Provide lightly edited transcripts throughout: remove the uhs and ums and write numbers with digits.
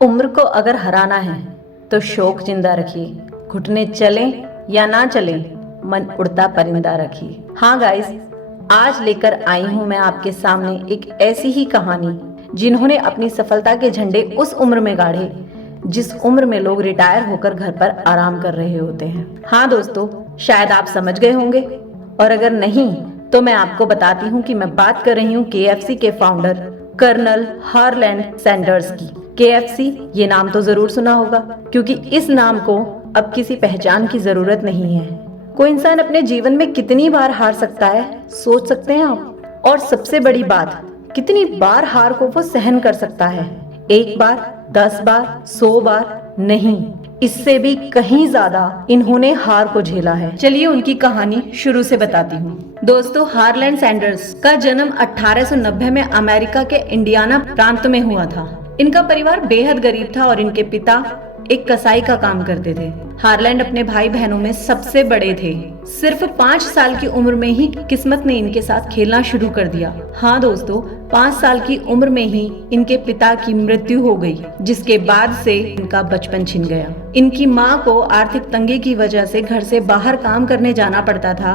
उम्र को अगर हराना है तो शौक जिंदा रखिए, घुटने चले या ना चले, मन उड़ता परिंदा रखिए। हाँ गाइस, आज लेकर आई हूँ मैं आपके सामने एक ऐसी ही कहानी जिन्होंने अपनी सफलता के झंडे उस उम्र में गाढ़े जिस उम्र में लोग रिटायर होकर घर पर आराम कर रहे होते हैं। हाँ दोस्तों, शायद आप समझ गए होंगे, और अगर नहीं तो मैं आपको बताती हूँ कि मैं बात कर रही हूँ KFC के फाउंडर कर्नल हार्लैंड सैंडर्स की। KFC ये नाम तो जरूर सुना होगा, क्योंकि इस नाम को अब किसी पहचान की जरूरत नहीं है। कोई इंसान अपने जीवन में कितनी बार हार सकता है, सोच सकते हैं आप? और सबसे बड़ी बात, कितनी बार हार को वो सहन कर सकता है? 1 बार, 10 बार, 100 बार? नहीं, इससे भी कहीं ज्यादा इन्होंने हार को झेला है। चलिए उनकी कहानी शुरू से बताती हूँ। दोस्तों, हार्लैंड सैंडर्स का जन्म 1890 में अमेरिका के इंडियाना प्रांत में हुआ था। इनका परिवार बेहद गरीब था और इनके पिता एक कसाई का काम करते थे। हार्लैंड अपने भाई बहनों में सबसे बड़े थे। सिर्फ 5 साल की उम्र में ही किस्मत ने इनके साथ खेलना शुरू कर दिया। हाँ दोस्तों, 5 साल की उम्र में ही इनके पिता की मृत्यु हो गई, जिसके बाद से इनका बचपन छिन गया। इनकी माँ को आर्थिक तंगी की वजह से घर से बाहर काम करने जाना पड़ता था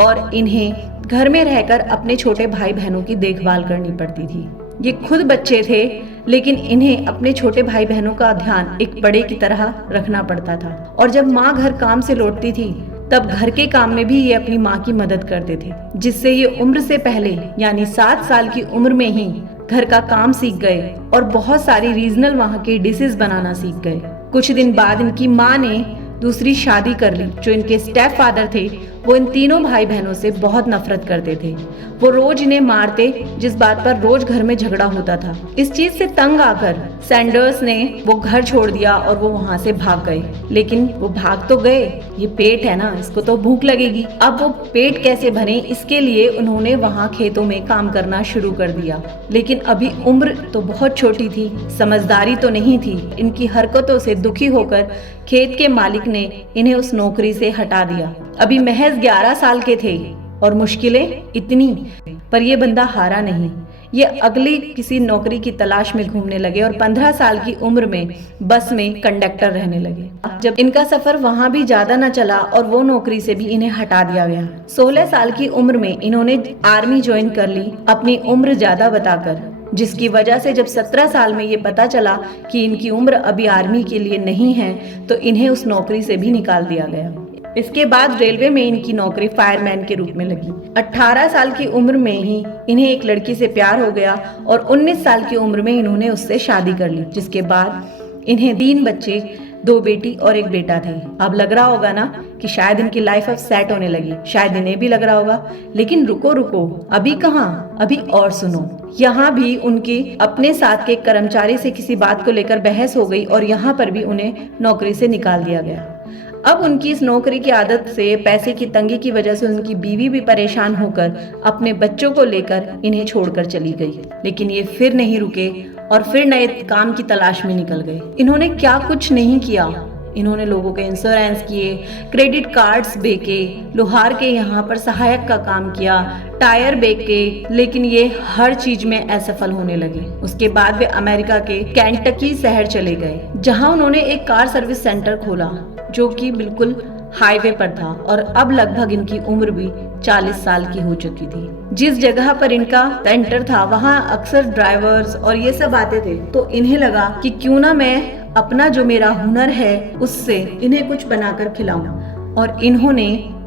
और इन्हें घर में रहकर अपने छोटे भाई बहनों की देखभाल करनी पड़ती थी। ये खुद बच्चे थे, लेकिन इन्हें अपने छोटे भाई बहनों का ध्यान एक बड़े की तरह रखना पड़ता था। और जब माँ घर काम से लौटती थी तब घर के काम में भी ये अपनी माँ की मदद करते थे, जिससे ये उम्र से पहले यानी 7 साल की उम्र में ही घर का काम सीख गए और बहुत सारी रीजनल वहाँ के डिशेस बनाना सीख गए। कुछ दिन बाद इनकी माँ ने दूसरी शादी कर ली। जो इनके स्टेप फादर थे वो इन तीनों भाई बहनों से बहुत नफरत करते थे। वो रोज इन्हें मारते, जिस बात पर रोज घर में झगड़ा होता था। इस चीज से तंग आकर सैंडर्स ने वो घर छोड़ दिया और वो वहाँ से भाग गए। लेकिन वो भाग तो गए, ये पेट है ना, इसको तो भूख लगेगी। अब वो पेट कैसे भरे, इसके लिए उन्होंने वहाँ खेतों में काम करना शुरू कर दिया। लेकिन अभी उम्र तो बहुत छोटी थी, समझदारी तो नहीं थी। इनकी हरकतों से दुखी होकर खेत के मालिक ने इन्हें उस नौकरी से हटा दिया। अभी महज 11 साल के थे और मुश्किलें इतनी, पर ये बंदा हारा नहीं। ये अगली किसी नौकरी की तलाश में घूमने लगे और 15 साल की उम्र में बस में कंडक्टर रहने लगे। जब इनका सफर वहां भी ज्यादा न चला और वो नौकरी से भी इन्हें हटा दिया गया। 16 साल की उम्र में इन्होंने आर्मी ज्वाइन कर ली, अपनी उम्र ज्यादा बताकर, जिसकी वजह से जब 17 साल में ये पता चला कि इनकी उम्र अभी आर्मी के लिए नहीं है तो इन्हें उस नौकरी से भी निकाल दिया गया। इसके बाद रेलवे में इनकी नौकरी फायरमैन के रूप में लगी। 18 साल की उम्र में ही इन्हें एक लड़की से प्यार हो गया और 19 साल की उम्र में इन्होंने उससे शादी कर ली, जिसके बाद इन्हें 3 बच्चे, 2 बेटी और 1 बेटा थे। अब लग रहा होगा ना कि शायद इनकी लाइफ अब सेट होने लगी, शायद इन्हें भी लग रहा होगा। लेकिन रुको रुको, अभी कहाँ, अभी और सुनो। यहाँ भी उनकी अपने साथ के कर्मचारी से किसी बात को लेकर बहस हो गई और यहाँ पर भी उन्हें नौकरी से निकाल दिया गया। अब उनकी इस नौकरी की आदत से, पैसे की तंगी की वजह से उनकी बीवी भी परेशान होकर अपने बच्चों को लेकर इन्हें छोड़कर चली गई। लेकिन ये फिर नहीं रुके और फिर नए काम की तलाश में निकल गए। इन्होंने क्या कुछ नहीं किया। इन्होंने लोगों के इंश्योरेंस किए, क्रेडिट कार्ड्स बेचे, लोहार के यहाँ पर सहायक का काम किया, टायर बेचे, लेकिन ये हर चीज में असफल होने लगे। उसके बाद वे अमेरिका के केंटकी शहर चले गए, जहाँ उन्होंने एक कार सर्विस सेंटर खोला जो कि बिल्कुल हाईवे पर था। और अब लगभग इनकी उम्र भी 40 साल की हो चुकी थी। जिस जगह पर इनका सेंटर था वहाँ अक्सर ड्राइवर्स और ये सब आते थे, तो इन्हें लगा कि क्यों ना मैं अपना जो मेरा हुनर है उससे इन्हें कुछ बनाकर खिलाऊं। और इन्होंने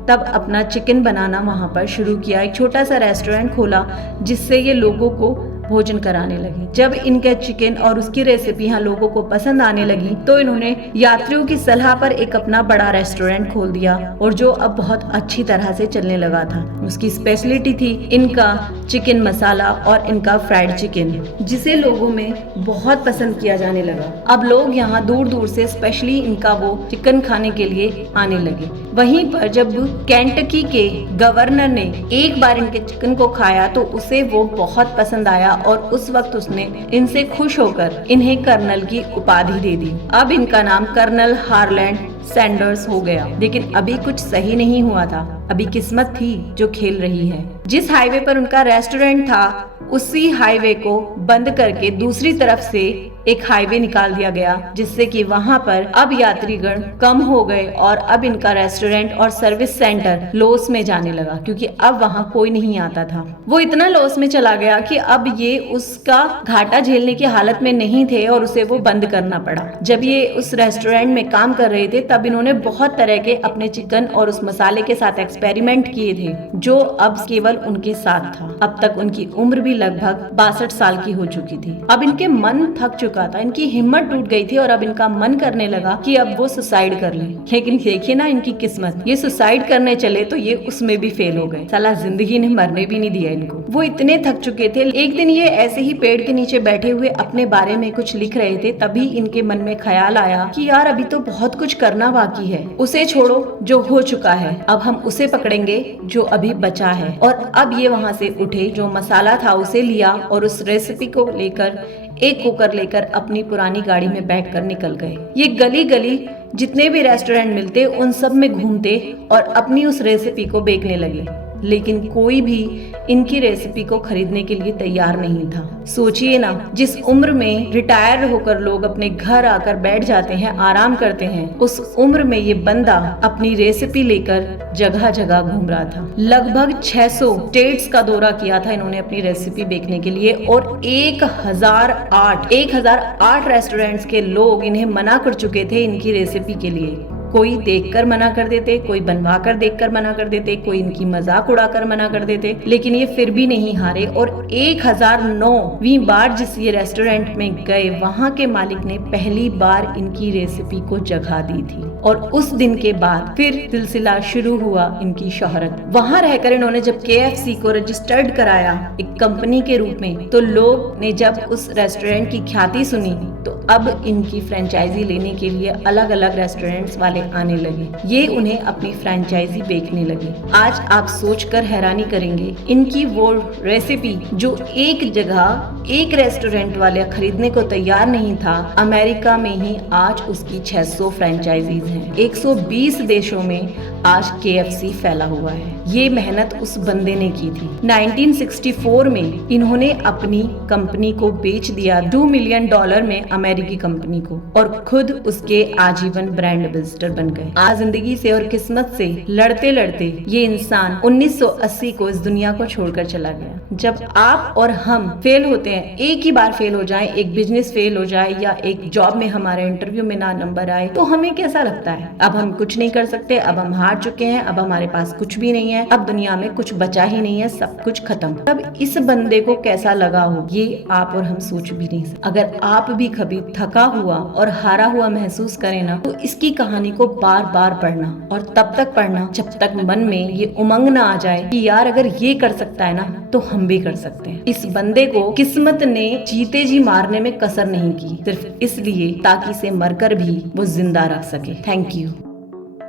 तब अपना चिकन बनाना वहाँ पर शुरू किया। एक छोटा सा रेस्टोरेंट खोला जिससे ये लोगों को भोजन कराने लगी। जब इनके चिकन और उसकी रेसिपी यहाँ लोगों को पसंद आने लगी तो इन्होंने यात्रियों की सलाह पर एक अपना बड़ा रेस्टोरेंट खोल दिया, और जो अब बहुत अच्छी तरह से चलने लगा था। उसकी स्पेशलिटी थी इनका चिकन मसाला और इनका फ्राइड चिकन, जिसे लोगों में बहुत पसंद किया जाने लगा। अब लोग यहाँ दूर दूर से स्पेशली इनका वो चिकन खाने के लिए आने लगे। वहीं पर जब केंटकी के गवर्नर ने एक बार इनके चिकन को खाया तो उसे वो बहुत पसंद आया और उस वक्त उसने इनसे खुश होकर इन्हें कर्नल की उपाधि दे दी। अब इनका नाम कर्नल हार्लैंड सैंडर्स हो गया। लेकिन अभी कुछ सही नहीं हुआ था, अभी किस्मत थी जो खेल रही है। जिस हाईवे पर उनका रेस्टोरेंट था उसी हाईवे को बंद करके दूसरी तरफ से एक हाईवे निकाल दिया गया, जिससे कि वहां पर अब यात्रीगण कम हो गए और अब इनका रेस्टोरेंट और सर्विस सेंटर लॉस में जाने लगा, क्योंकि अब वहां कोई नहीं आता था। वो इतना लॉस में चला गया कि अब ये उसका घाटा झेलने की हालत में नहीं थे और उसे वो बंद करना पड़ा। जब ये उस रेस्टोरेंट में काम कर रहे थे तब इन्होंने बहुत तरह के अपने चिकन और उस मसाले के साथ एक्सपेरिमेंट किए थे, जो अब केवल उनके साथ था। अब तक उनकी उम्र भी लगभग 62 साल की हो चुकी थी। अब इनके मन थक चुका था, इनकी हिम्मत टूट गई थी और अब इनका मन करने लगा कि अब वो सुसाइड कर लें। लेकिन देखिए ना इनकी किस्मत, ये सुसाइड करने चले तो ये उसमें भी फेल हो गए। साला जिंदगी ने मरने भी नहीं दिया इनको। वो इतने थक चुके थे। एक दिन ये ऐसे ही पेड़ के नीचे बैठे हुए अपने बारे में कुछ लिख रहे थे, तभी इनके मन में ख्याल आया कि यार अभी तो बहुत कुछ करना बाकी है। उसे छोड़ो जो हो चुका है, अब हम उसे पकड़ेंगे जो अभी बचा है। और अब ये वहां से उठे, जो मसाला था उसे लिया और उस रेसिपी को लेकर एक कुकर लेकर अपनी पुरानी गाड़ी में बैठकर निकल गए। ये गली गली जितने भी रेस्टोरेंट मिलते उन सब में घूमते और अपनी उस रेसिपी को बेचने लगे, लेकिन कोई भी इनकी रेसिपी को खरीदने के लिए तैयार नहीं था। सोचिए ना, जिस उम्र में रिटायर होकर लोग अपने घर आकर बैठ जाते हैं, आराम करते हैं, उस उम्र में ये बंदा अपनी रेसिपी लेकर जगह जगह घूम रहा था। लगभग 600 स्टेट्स का दौरा किया था इन्होंने अपनी रेसिपी बेचने के लिए और 1008 रेस्टोरेंट्स के लोग इन्हें मना कर चुके थे इनकी रेसिपी के लिए। कोई देखकर मना कर देते, कोई बनवाकर देखकर मना कर देते, कोई इनकी मजाक उड़ाकर मना कर देते, लेकिन ये फिर भी नहीं हारे और 1009वीं बार जिस ये रेस्टोरेंट में गए, वहां के मालिक ने पहली बार इनकी रेसिपी को जगह दी थी और उस दिन के बाद फिर सिलसिला शुरू हुआ इनकी शोहरत। वहां रहकर इन्होंने जब KFC को रजिस्टर्ड कराया एक कंपनी के रूप में, तो लोग ने जब उस रेस्टोरेंट की ख्याति सुनी तो अब इनकी फ्रेंचाइजी लेने के लिए अलग अलग रेस्टोरेंट्स वाले आने लगे। ये उन्हें अपनी फ्रेंचाइजी बेचने लगे। आज आप सोचकर हैरानी करेंगे, इनकी वो रेसिपी जो एक जगह एक रेस्टोरेंट वाले खरीदने को तैयार नहीं था, अमेरिका में ही आज उसकी 600 फ्रेंचाइजीज हैं। 120 देशों में आज KFC फैला हुआ है। ये मेहनत उस बंदे ने की थी। 1964 में इन्होंने अपनी कंपनी को बेच दिया $2 मिलियन में अमेरिकी कंपनी को और खुद उसके आजीवन ब्रांड एम्बेसडर बन गए। आज जिंदगी से और किस्मत से लड़ते लड़ते ये इंसान 1980 को इस दुनिया को छोड़कर चला गया। जब आप और हम फेल होते हैं, एक ही बार फेल हो जाए, एक बिजनेस फेल हो जाए या एक जॉब में हमारे इंटरव्यू में ना नंबर आए, तो हमें कैसा लगता है? अब हम कुछ नहीं कर सकते, अब हम हार चुके हैं, अब हमारे पास कुछ भी नहीं है, अब दुनिया में कुछ बचा ही नहीं है, सब कुछ खत्म। तब इस बंदे को कैसा लगा हो, ये आप और हम सोच भी नहीं सकते। अगर आप भी कभी थका हुआ और हारा हुआ महसूस करें ना, तो इसकी कहानी को बार बार पढ़ना और तब तक पढ़ना जब तक मन में ये उमंग ना आ जाए कि यार अगर ये कर सकता है ना तो हम भी कर सकते हैं। इस बंदे को किस्मत ने जीते जी मारने में कसर नहीं की, सिर्फ इसलिए ताकि इसे मरकर भी वो जिंदा रख सके। Thank you.